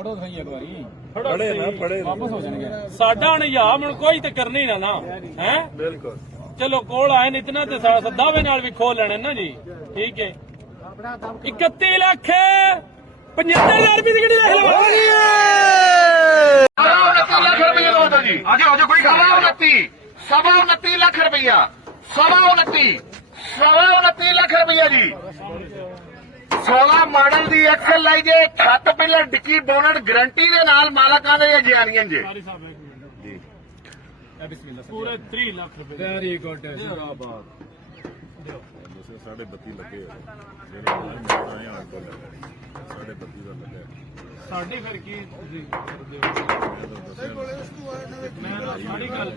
ਫੜੋ ਸਹੀ ਇੱਕ ਵਾਰੀ ਫੜੇ ਨਾ ਫੜੇ ਵਾਪਸ ਹੋ ਜਾਣਗੇ ਸਾਡਾ ਹੁਣ ਯਾਮ ਹੁਣ ਕੋਈ ਤੇ ਕਰਨੀ ਨਾ ਹੈ ਬਿਲਕੁਲ ਚਲੋ ਕੋਲ ਆਏ ਨੇ ਇਤਨਾ ਤੇ ਦਾਵੇ ਨਾਲ ਵੀ ਖੋਲ ਲੈਣੇ ਨਾ ਜੀ ਠੀਕ ਹੈ 31 ਲੱਖ 75,000 ਰੁਪਏ ਦੀ ਗੱਡੀ ਦੇਖ ਲਓ 29 ਲੱਖ ਰੁਪਏ ਦੋ ਜੀ ਆਜੋ ਕੋਈ ਗੱਲ ਨਹੀਂ 29 ਲੱਖ ਰੁਪਇਆ 29 ਲੱਖ ਰੁਪਇਆ ਜੀ 16 ਮਾਡਲ ਦੀ ਐਕਸਲ ਲਾਈ ਜੇ ਛੱਤ ਪਹਿਲਾਂ ਡਿੱਕੀ ਬੋਨਟ ਗਾਰੰਟੀ ਦੇ ਨਾਲ ਮਾਲਕਾਂ ਦੇ ਜਾਨੀਆਂ ਜੇ ਪੂਰੇ 3 ਲੱਖ ਰੁਪਏ ਵੈਰੀ ਗੁੱਡ ਜਿੰਦਾਬਾਦ ਸਾਡੇ 32 ਲੱਗੇ ਜਿਹੜੇ ਆਏ ਆਟੋ ਲੈ ਸਾਡੇ 32 ਦਾ ਲੱਗਾ ਸਾਡੀ ਫਿਰ ਕੀ ਮੈਂ ਨਾ ਸਾਰੀ ਗੱਲ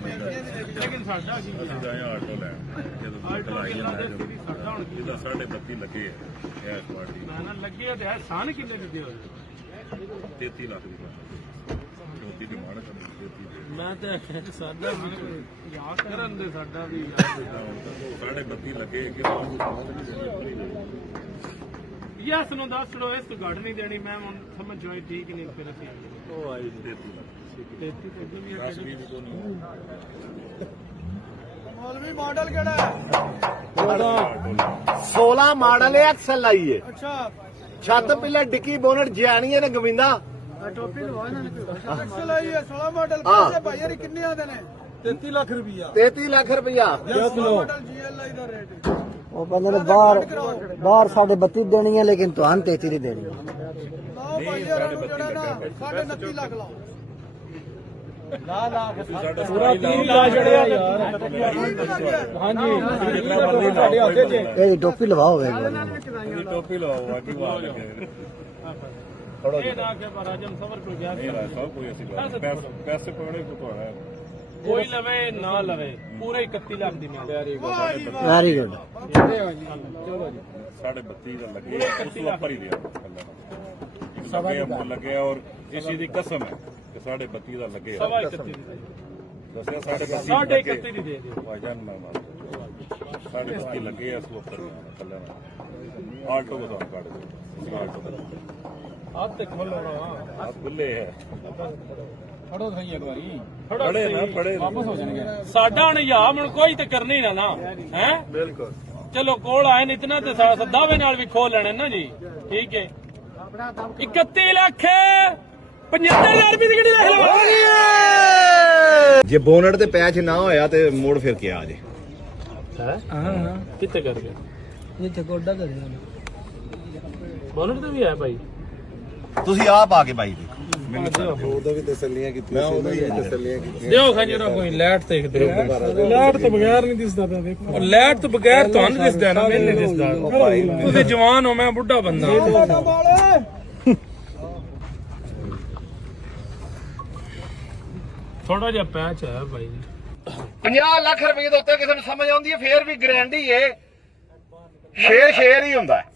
ਲੇਕਿਨ ਸਾਡਾ ਕੀ ਅਸੀਂ ਆਏ ਆਟੋ ਲੈਣ ਜਦੋਂ ਲਾਈ ਜਾਂਦਾ ਜਿਹਦਾ ਸਾਡੇ 32 ਲੱਗੇ ਐ ਇਸ ਪਾਰਟੀ ਮੈਂ ਨਾ ਲੱਗੇ ਤੇ ਹੈ ਸਾਨ ਕਿੰਨੇ ਦਿੱਤੇ ਹੋਏ 33 ਲੱਖ ਦੀ ਛੋਟੀ ਡਿਮਾਂਡ ਕਰਨੀ 33 ਮੈਂ ਤਾਂ ਸਾਡਾ ਵੀ ਯਾਦ ਕਰਨ ਦੇ ਸਾਡਾ ਵੀ ਸਾਡੇ 32 ਲੱਗੇ ਕਿ ਯਸ ਨੂੰ ਦੱਸ ਛੜੋ ਇਸ ਤੋਂ ਘੱਟ ਨਹੀਂ ਦੇਣੀ ਮੈਂ ਹੁਣ ਸਮਝ ਹੋਈ ਠੀਕ ਨਹੀਂ ਫਿਰ ਅਸੀਂ ਉਹ ਆਈ 33 ਲੱਖ 33 ਤੇ ਵੀ 10 20 ਦੀ ਕੋਈ ਨਹੀਂ ਮੌਲਵੀ ਮਾਡਲ ਕਿਹੜਾ ਹੈ 16 ਮਾਡਲ ਐਕਸਲ ਲਾਈ ਹੈ ਅੱਛਾ ਛੱਤ ਪਹਿਲਾਂ ਡਿੱਕੀ ਬੋਨਟ ਜਾਨੀਆਂ ਨੇ ਗਵਿੰਦਾ ਟੋਪੀ ਲਵਾ ਇਹਨਾਂ ਨੇ ਐਕਸਲ ਆਈ ਹੈ 16 ਮਾਡਲ ਪੈਸੇ ਭਾਈ ਯਾਰ ਕਿੰਨੇ ਆਦੇ ਨੇ 33 ਲੱਖ ਰੁਪਇਆ 33 ਲੱਖ ਰੁਪਇਆ 16 ਮਾਡਲ GLI ਦਾ ਰੇਟ ਉਹ ਕਹਿੰਦੇ ਨੇ ਬਾਹਰ ਸਾਡੇ 32 ਦੇਣੀ ਹੈ ਲੇਕਿਨ ਤੁਹਾਨੂੰ 33 ਦੀ ਦੇਣੀ ਹੈ ਲਾਓ ਭਾਈ ਯਾਰ ਉਹਨੂੰ ਜਿਹੜਾ ਨਾ 29.5 ਲੱਖ ਲਾਓ ਪੂਰਾ 3 ਲਾ ਛੜਿਆ ਯਾਰ ਹਾਂਜੀ ਇਹ ਟੋਪੀ ਲਵਾਓ ਵੇ ਟੋਪੀ ਲਵਾਓ ਬਾਕੀ ਵਾਹ ਲੱਗੇ ਇਹ ਨਾ ਕਿ ਰਾਜਮ ਸਵਰ ਕੋ ਗਿਆ ਮੇਰਾ ਸਭ ਕੋਈ ਅਸੀਂ ਪੈਸੇ ਪਕੜੇ ਕੋ ਤੁਹਾਡਾ ਕੋਈ ਲਵੇ ਨਾ ਲਵੇ ਪੂਰੇ 31 ਲੱਖ ਦੀ ਮਿਲ ਵੈਰੀ ਗੁੱਡ ਚਲੋ ਜੀ ਸਾਡੇ 32 ਦਾ ਲੱਗੇ ਉਸ ਤੋਂ ਉੱਪਰ ਹੀ ਦਿਆ ਲੱਗੇ ਔਰ ਇਸ ਚੀਜ਼ ਦੀ ਕਸਮ ਹੈ ਕਿ ਸਾਡੇ 32 ਦਾ ਲੱਗੇ ਸਵਾ 31 ਦੀ ਦੱਸਿਆ ਸਾਡੇ 32 ਸਾਢੇ 31 ਦੀ ਦੇ ਦਿਓ ਭਾਈਜਾਨ ਨਾ ਮਾਰ ਸਾਡੇ 32 ਲੱਗੇ ਇਸ ਤੋਂ ਉੱਪਰ ਕੱਲਾ ਆਲਟੋ ਕੋ ਤੁਹਾਨੂੰ ਕੱਢ ਦਿਓ ਆਲਟੋ ਆਪ ਤੇ ਖੋਲੋ ਨਾ ਆਪ ਖੁੱਲੇ ਹੈ ਫੜੋ ਸਹੀ ਇੱਕ ਵਾਰੀ ਫੜੇ ਨਾ ਫੜੇ ਵਾਪਸ ਹੋ ਜਾਣਗੇ ਸਾਡਾ ਹੁਣ ਯਾਮ ਹੁਣ ਕੋਈ ਤੇ ਕਰਨੀ ਨਾ ਹੈ ਬਿਲਕੁਲ ਚਲੋ ਕੋਲ ਆਏ ਨੇ ਇਤਨਾ ਤੇ ਦਾਵੇ ਨਾਲ ਵੀ ਖੋਲ ਲੈਣੇ ਨਾ ਜੀ ਠੀਕ ਹੈ 31 ਲੱਖ 75,000 ਰੁਪਏ ਦੀ ਗੱਡੀ ਦੇਖ ਲਓ ਜੇ ਬੋਨਟ ਤੇ ਪੈਚ ਨਾ ਹੋਇਆ ਤੇ ਮੋੜ ਫਿਰ ਕੇ ਆ ਜੇ ਹਾਂ ਕਿੱਥੇ ਕਰ ਗਿਆ ਇਹ ਤੇ ਗੋਡਾ ਕਰਿਆ ਬੋਨਟ ਤੇ ਵੀ ਹੈ ਭਾਈ ਤੁਸੀਂ ਆਪ ਆ ਕੇ ਬਾਈ ਦੇਖੋ ਦਿਓ ਖੰਜਰਾ ਕੋਈ ਲਾਈਟ ਤੇ ਦਿਓ ਲਾਈਟ ਤੋਂ ਬਗੈਰ ਨਹੀਂ ਦਿਸਦਾ ਪਿਆ ਵੇਖੋ ਲਾਈਟ ਤੋਂ ਬਗੈਰ ਤੁਹਾਨੂੰ ਦਿਸਦਾ ਨਾ ਮੈਨੂੰ ਨਹੀਂ ਦਿਸਦਾ ਤੁਸੀਂ ਜਵਾਨ ਹੋ ਮੈਂ ਬੁੱਢਾ ਬੰਦਾ ਥੋੜਾ ਜਿਹਾ ਪੈਚ ਹੈ ਭਾਈ 50 ਲੱਖ ਰੁਪਏ ਦੇ ਉੱਤੇ ਕਿਸੇ ਨੂੰ ਸਮਝ ਆਉਂਦੀ ਹੈ ਫੇਰ ਵੀ ਗਾਰੰਟੀ ਏ ਸ਼ੇਰ ਹੀ ਹੁੰਦਾ ਹੈ।